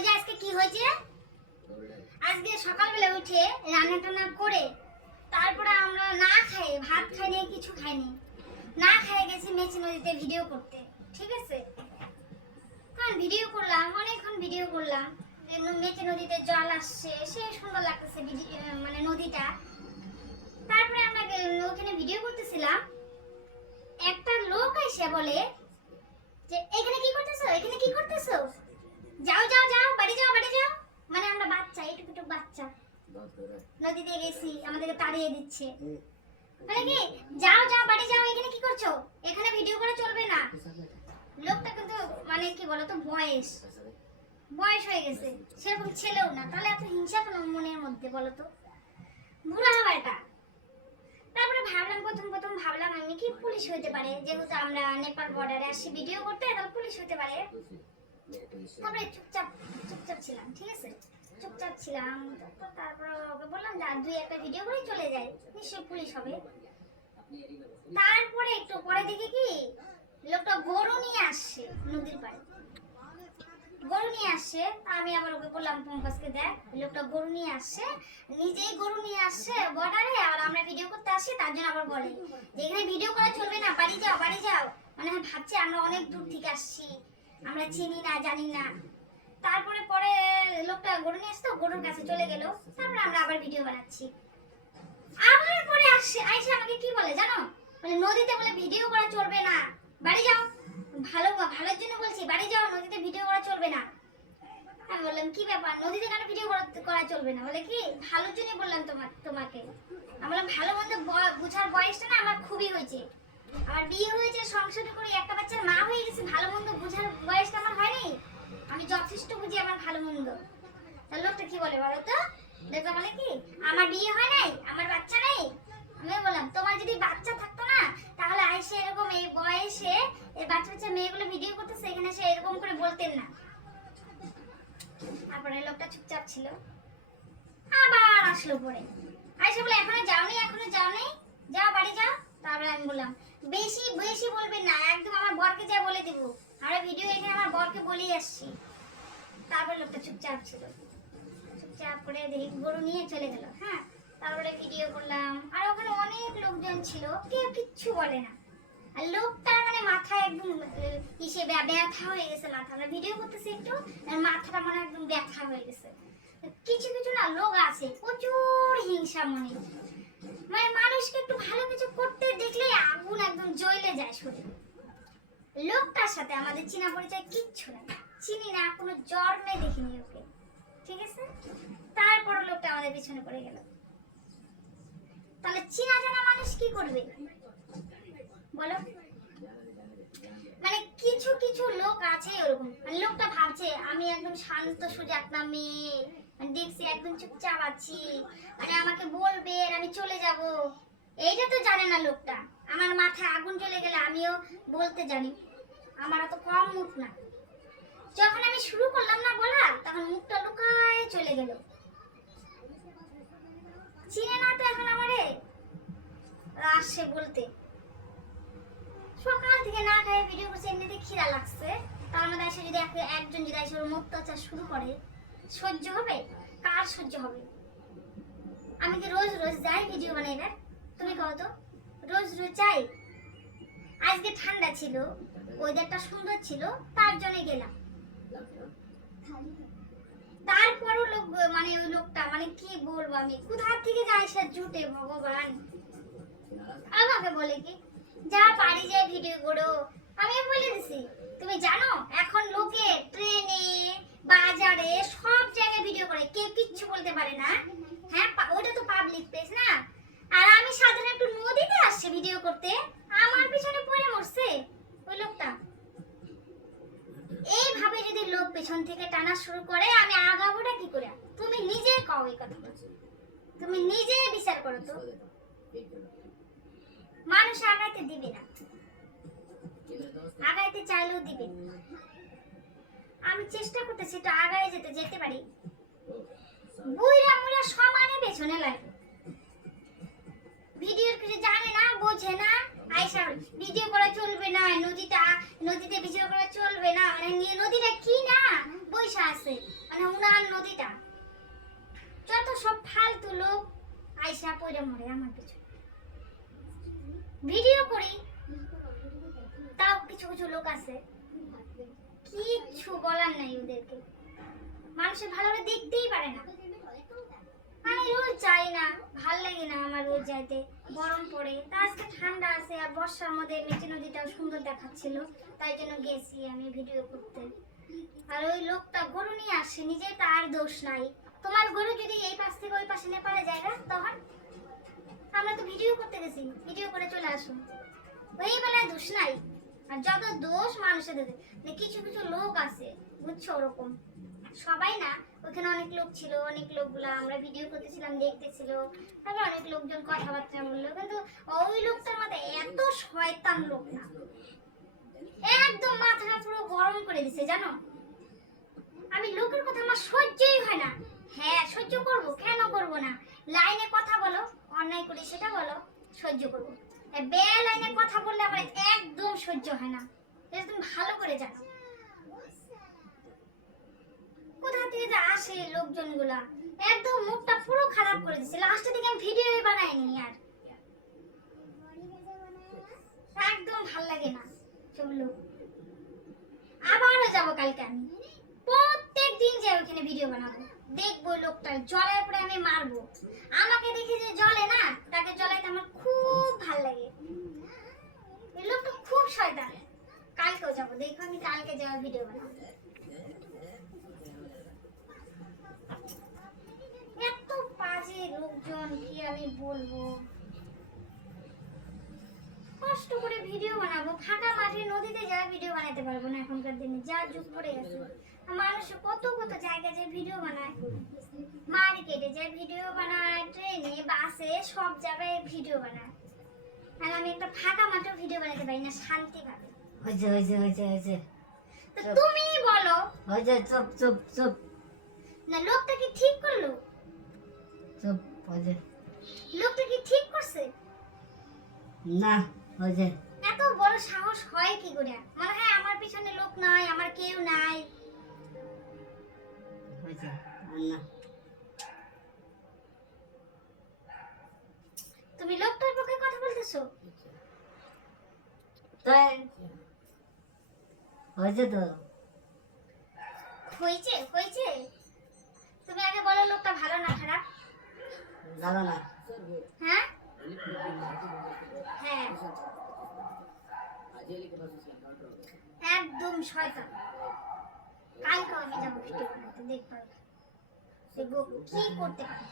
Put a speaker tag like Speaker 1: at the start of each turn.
Speaker 1: ওই যে আজকে কি হয়েছে? আজকে সকালবেলা উঠে রান্না টান্না করে তারপরে আমরা না খাই ভাত খাইনি, কিছু খাইনি। না খাই গেছি মেচি নদীতে ভিডিও করতে, ঠিক আছে? কারণ ভিডিও করলাম, অনেকক্ষণ ভিডিও করলাম। মেচি নদীতে জল আসছে, সে সুন্দর লাগতেছে মানে নদীটা। তারপরে আমরা ওখানে ভিডিও করতেছিলাম। একটা লোক এসে বলে যে, এখানে কি করতেছো? এখানে কি করতেছো? যাও যাও যাও বাড়ি যাও বাড়ি যাও মানে আমরা বাচ্চা এইটুকু টুকু বাচ্চা নদীতে গেছি আমাদেরকে তাড়িয়ে দিচ্ছে। মানে কি যাও যাও বাড়ি যাও এখানে কি করছ? এখানে ভিডিও করে চলবে না। লোকটা কিন্তু মানে কি বলতো বয়স। বয়স হয়ে গেছে। সেরকম ছেলেও না। তাহলে এত হিংসা কেন মনের মধ্যে বলতো? বুড়া হবে এটা তারপরে ভাবলাম প্রথম প্রথম ভাবলাম আমি কি পুলিশ হইতে পারে? যেহেতু আমরা নেপাল বর্ডারে আসি ভিডিও করতে তাহলে পুলিশ হইতে পারে। তারপরে চুপচাপ চুপচাপ চুপচাপ ছিলাম তো তারপর ওকে বললাম, যা দুই একটা ভিডিও করে চলে যায় নিশ্চয়ই পুলিশ হবে। তারপরে একটু পরে দেখি কি, লোকটা গরু নিয়ে আসছে নদীর পাড়ে। গরু নিয়ে আসছে, আমি আবার ওকে বললাম পঙ্কজকে দেখ, লোকটা গরু নিয়ে আসছে, নিজেই গরু নিয়ে আসছে বর্ডারে আর আমরা ভিডিও করতে আসি তার জন্য আবার বলে, যে এখানে ভিডিও করা চলবে না, বাড়ি যাও বাড়ি যাও। মানে ভাবছি আমরা অনেক দূর থেকে আসছি, আমরা চিনি না, জানি না। তারপরে পরে লোকটা গরু নিয়ে আসতো গরুর কাছে চলে গেল। তারপরে আমরা আবার ভিডিও বানাচ্ছি। আবার পরে আসছে, আইসা আমাকে কি বলে জানো? মানে নদীতে বলে ভিডিও করা চলবে না। বাড়ি যাও। ভালো, ভালোর জন্য বলছি, বাড়ি যাও, নদীতে ভিডিও করা চলবে না। আমি বললাম, কি ব্যাপার? নদীতে কেন ভিডিও করা চলবে না? বলে, কি? ভালোর জন্য বললাম তোমার তোমাকে। আমি বললাম, ভালো মন্দ বুঝার বয়সটা না আমার খুবই হয়েছে। আমার বিয়ে হয়েছে, সংসারে করে, একটা বাচ্চার মা হয়ে গেছে, ভালো মন্দ বুঝার বয়সটা আমার হয়নি। আমি যথেষ্ট বুঝি আমার ভালো মন্দ। তা লোকটা কি বলে বলো তো? লোকটা বলে কি? আমার বিয়ে হয় নাই, আমার বাচ্চা নেই? আমি বললাম, তোমার যদি বাচ্চা থাকতো না, তাহলে আইসে এরকম এই বয়সে এই বাচ্চা বাচ্চা মেয়েগুলো ভিডিও করতেছে, এখানে সে এরকম করে বলতেন না। তারপরে লোকটা চুপচাপ ছিল। আবার আসলো পরে। আইসে বলে, এখনও যাওনি এখনও যাওনি। যাও, বাড়ি যাও। তারপরে আমি বললাম, বেশি বেশি বলবেন না, একদম আমার বরকে যা বলে দিব। আমরা ভিডিও এখানে আমার বরকে বলেই আসছি। তারপর লোকটা চুপচাপ ছিল। চুপচাপ করে দেখি গরু নিয়ে চলে গেল হ্যাঁ? তারপরে ভিডিও করলাম। আর ওখানে অনেক লোকজন ছিল, কেউ কিচ্ছু বলে না। আর লোকটার মানে মাথায় একদম ইসে ব্যথা হয়ে গেছে মাথা আমরা ভিডিও করতেছি একটু মাথাটা মানে একদম ব্যথা হয়ে গেছে। কিছু কিছু না, লোক আছে, প্রচুর হিংসা মনে। মানে মানুষকে একটু ভালো কিছু করতে দেখলে আগুন একদম জ্বলে যায় শরীর। লোকটার সাথে আমাদের চেনা পরিচয় কিচ্ছু না চিনি না, কোনো নেই দেখিনি ঠিক আছে? তারপর লোকটা আমাদের পিছনে পড়ে গেল। তাহলে চিনা জানা মানুষ কি করবে? বলো। মানে কিছু কিছু লোক আছে ওরকম। মানে লোকটা ভাবছে, আমি একদম শান্ত সোজা একটা মেয়ে। মানে দেখছি একদম চুপচাপ আছি। মানে আমাকে বলবে আর আমি চলে যাব। এইটা তো জানে না লোকটা। আমার মাথায় আগুন চলে গেলে আমিও বলতে জানি। আমার অত কম মুখ না। যখন আমি শুরু করলাম না বলা তখন মুখটা লুকায় চলে গেল। চিনে না তো এখন আমারে? আসছে বলতে, সকাল থেকে না খাই ভিডিও করছে, এমনিতে খিদা লাগছে। তার মধ্যে এসে যদি এক- একজন যদি এসে ওর অত্যাচার শুরু করে, সহ্য হবে? কার সহ্য হবে? আমি কি রোজ রোজ যাই ভিডিও বানাইবে? তুমি কও তো, রোজ রোজ যাই? আজকে ঠান্ডা ছিল ওয়েদারটা সুন্দর ছিল, তার জন্য গেলাম। তারপরও লোক মানে ওই লোকটা মানে কি বলব আমি? কোথা থেকে যায় সে জুটে, ভগবান? আমাকে বলে কি? যা বাড়ি যায় ভিডিও করো। আমি বলে দিছি। তুমি জানো, এখন লোকে ট্রেনে, বাজারে সব জায়গায় ভিডিও করে। কেউ কিচ্ছু বলতে পারে না। হ্যাঁ ওটা তো পাবলিক প্লেস না? আর আমি সাধারণ একটু নদীতে আসছে ভিডিও করতে। আমার পিছনে পড়ে মরছে ওই লোকটা। এইভাবে যদি লোক পেছন থেকে টানা শুরু করে, আমি আগাবোটা কি করে? তুমি নিজে কও এই কথাটা। তুমি নিজে বিচার করো তো। মানুষ আগাইতে দিবে না। আগাইতে চাইলেও দিবে আমি চেষ্টা করতেছি একটু আগায় যেতে যেতে পারি। বুইরা মুইরা সমানে পেছনে লাগে। ভিডিওর কিছু জানে না, বোঝে না ভিডিও করা চলবে না নদীটা নদীতে করা চলবে না মানে নদীটা কি না, বৈশা আছে মানে উনার নদীটা। যত সব ফালতু লোক আইসা পড়ে মরে আমার কিছু ভিডিও করি, তাও কিছু কিছু লোক আছে। কিচ্ছু বলার নাই ওদেরকে। মানুষের ভালোভাবে দেখতেই পারে না। আমি রোজ যাই না, ভালো লাগে না আমার রোজ যাইতে। গরম পড়ে। তা আজকে ঠান্ডা আছে আর বর্ষার মধ্যে মেচি নদীটাও সুন্দর দেখাচ্ছিল, তাই জন্য গেছি আমি ভিডিও করতে। আর ওই লোকটা গরু নিয়ে আসে নিজে তার দোষ নাই। তোমার গরু যদি এই পাশ থেকে ওই পাশে নেপালে যায় না, তখন আমরা তো ভিডিও করতে গেছি। ভিডিও করে চলে আসুন। ওই বেলায় দোষ নাই। আর যত দোষ মানুষের দেবে কিছু কিছু লোক আছে, বুঝছ ওরকম। সবাই না ওখানে অনেক লোক ছিল, অনেক লোকগুলা আমরা ভিডিও করতেছিলাম, দেখতেছিল। তারপর অনেক লোকজন কথাবার্তা বলল। কিন্তু ওই লোকটার মধ্যে এত শয়তান লোক না। একদম মাথাটা পুরো গরম করে দিছে, জানো? আমি লোকের কথা আমার সহ্যই হয় না। হ্যাঁ সহ্য করব, কেন করব না? লাইনে কথা বলো, অন্যায় করি সেটা বলো, সহ্য করব। বে লাইনে কথা বললে আমার একদম সহ্য হয় না। এটা ভালো করে জানো। কোথা থেকে যে আসে লোকজনগুলা? একদম মুখটা পুরো খারাপ করে দিচ্ছে লাস্টের দিকে আমি ভিডিও বানাইনি আর। একদম ভালো লাগে না সব লোক। আবারও যাব কালকে আমি। প্রত্যেক দিন যাই ওখানে ভিডিও বানাবো। দেখব লোকটা জলের পরে আমি মারবো। আমাকে দেখে যে জলে না, তাকে জলাইতে আমার খুব ভালো লাগে। লোকটা খুব শয়তান। কালকেও যাব। দেখো আমি কালকে যাওয়া ভিডিও বানাবো এত বাজে লোকজন কি আমি বলব? কষ্ট করে ভিডিও বানাবো। ফাঁকা মাঠে নদীতে যা ভিডিও বানাতে পারব না এখনকার দিনে যা যুগ পড়ে গেছে। মানুষ কত কত জায়গায় যে ভিডিও বানায়। মার্কেটে যে ভিডিও বানায় ট্রেনে বাসে সব জায়গায় ভিডিও বানায়। আর আমি একটা ফাঁকা মাঠেও ভিডিও বানাতে পারি না শান্তি পাবে
Speaker 2: হয়েছে হয়েছে হয়েছে হয়েছে
Speaker 1: তো তুমি বলো।
Speaker 2: হয়েছে চুপ চুপ চুপ।
Speaker 1: না লোকটা কি ঠিক করল?
Speaker 2: চুপ হয়েছে
Speaker 1: লোকটা কি ঠিক করছে?
Speaker 2: না হয়েছে
Speaker 1: এত বড় সাহস হয় কি করে? মনে হয় আমার পিছনে লোক নাই আমার কেউ নাই।
Speaker 2: না।
Speaker 1: তুমি লোকটার পক্ষে কথা বলতেছো?
Speaker 2: তাই। হয়েছে তো।
Speaker 1: হয়েছে হয়েছে। তুমি আগে বলো লোকটা ভালো না খারাপ।
Speaker 2: ভালো না।
Speaker 1: হ্যাঁ? হ্যাঁ। একদম শয়তান। কালকে আমি যাব ভিডিও বানাতে দেখব কি করতে পারে।